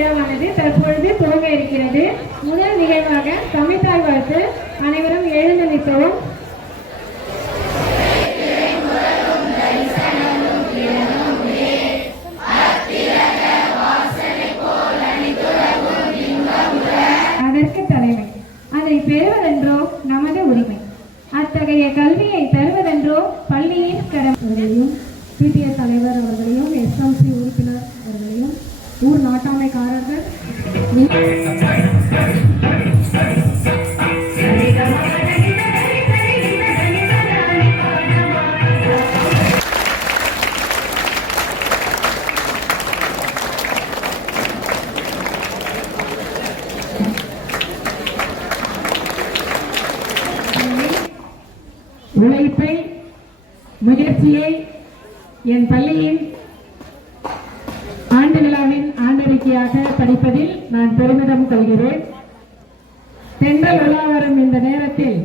விழாவானது தற்பொழுது துவங்க இருக்கிறது. முதல் நிகழ்வாக தமிழ்தாய் வாழ்த்து. அனைவரும் எழுந்து நிற்கவும். அதற்கு தலைமை, அதை பெறுவதென்றோ நமது உரிமை. அத்தகைய கல்வியை தருவதென்றோ பள்ளியின் கடமையும் பிடிஎஸ் தலைவர் அவர்களையும் எஸ்எம்சி உறுப்பினர் அவர்களையும் ஊர் நாட்டாமைக்காரர்கள் உழைப்பை முயற்சியை என் பள்ளியின் ஆண்டு விழாவின் ஆண்டறிக்கையாக படிப்பதில் நான் பெருமிதம் கொள்கிறேன். தென்றல் உலா வரும் இந்த நேரத்தில்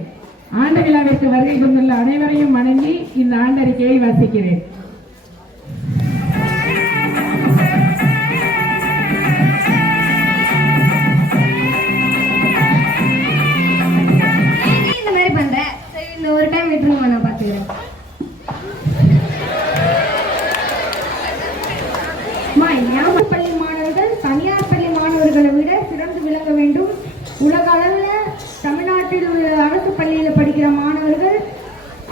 ஆண்டு விழாவிற்கு வருகை கொண்டுள்ள அனைவரையும் வணங்கி இந்த ஆண்டறிக்கையை வாசிக்கிறேன். ஒரு டைம் விட்டுருங்க, நான் பார்த்துக்கிறேன். பள்ளி மாணவர்கள் தனியார் பள்ளி மாணவர்களை விட சிறந்து விளங்க வேண்டும். உலக அளவில் தமிழ்நாட்டில் உள்ள அரசு பள்ளியில் படிக்கிற மாணவர்கள்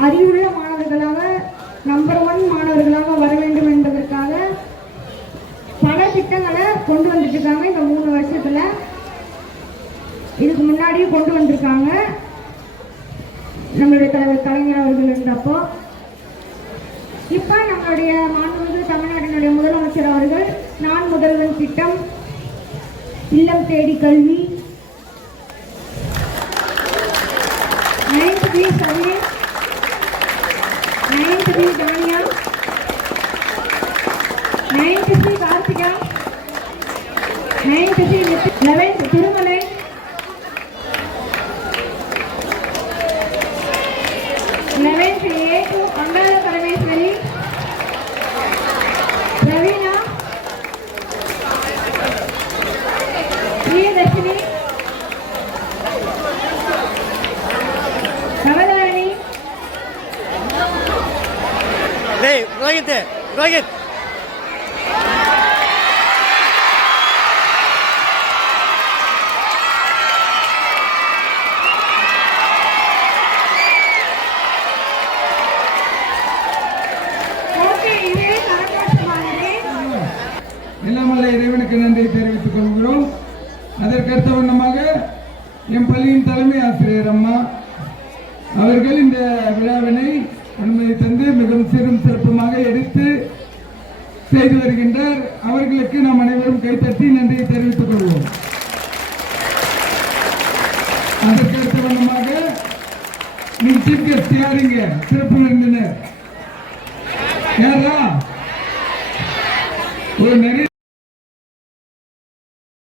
அறிவுள்ள மாணவர்களாக நம்பர் 1 மாணவர்களாக வர வேண்டும் என்பதற்காக பல திட்டங்களை கொண்டு வந்துட்டு இருக்காங்க. இந்த 3 வருஷத்துல இதுக்கு முன்னாடியும் கொண்டு வந்திருக்காங்க. நம்மளுடைய தலைவர் கலைஞர் அவர்கள் இருந்தப்போ இப்ப நம்மளுடைய மாண்புமிகு தமிழ்நாட்டினுடைய முதலமைச்சர் அவர்கள் நான் முதல்வன் திட்டம், இல்லம் தேடி கல்வி, 9th B சர்வே, 9th B Taniya, 9th C Karthika, 9th C 11th Thirumalai, 11th A to Angala Parameswari, Raveena, Priyadharshini, Kamalani, Rohith எல்லாமல்ல இறைவனுக்கு நன்றி தெரிவித்துக் கொள்கிறோம். அதற்கடுத்த வண்ணமாக என் பள்ளியின் தலைமை ஆசிரியர் அம்மா அவர்கள் இந்த விழாவினை அனுமதி தந்து மிகவும் சிறப்புமாக எடுத்து செய்து வருகின்றார். அவர்களுக்கு நாம் அனைவரும் கைத்தட்டி நன்றியை தெரிவித்துக் கொள்வோம். அதற்கடுத்த வண்ணமாக நீ சீஃப் கெஸ்ட் யாருங்க சிறப்பு விருந்தினர் யாரா ஒரு நிறைய